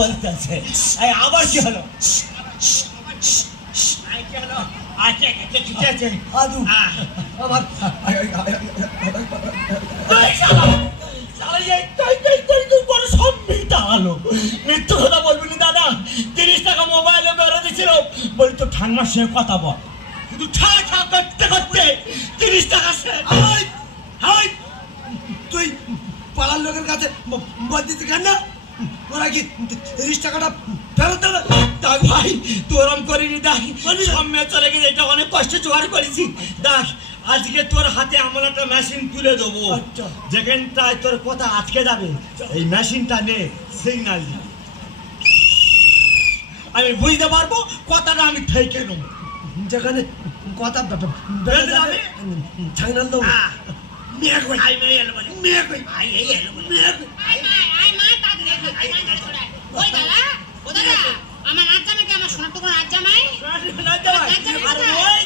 বলতেছে। আবার কি হলো? আচ্ছা ঠিক আছে আদু আমার মৃত্যু কথা বলবি না দাদা। 30 টাকা মোবাইলে বেড়ে দিছিল, বলি তো ঠান্ডার সঙ্গে কথা বল। কিন্তু ছা ছা করতে করতে 30 টাকা তুই পাড়ার লোকের কাছে বল দিতে কেন না? ওরা কি 30 টাকাটা ফেরত দেবে? দেখ ভাই, তোরম করিনি। দেখ সব মেয়ে চলে গেছে, এটা অনেক কষ্ট জোগাড় করেছি। দেখ আজকে তোর হাতে এমন একটা মেশিন তুলে দেবো, আচ্ছা। যেখানটায় তোর কথা আটকে যাবে, এই মেশিনটা নে, সিগন্যাল দি। আমি বুঝতে পারবো কথাটা আমি থেকে নেবো। যেখানে কথা বেড়ে যাবে, ছাইনাল দেবো। মেয়ে কই? মেয়ে কই? আমার নাচ জামাই, আমার সোনার টুকরো নাচ জামাই। আরে ওই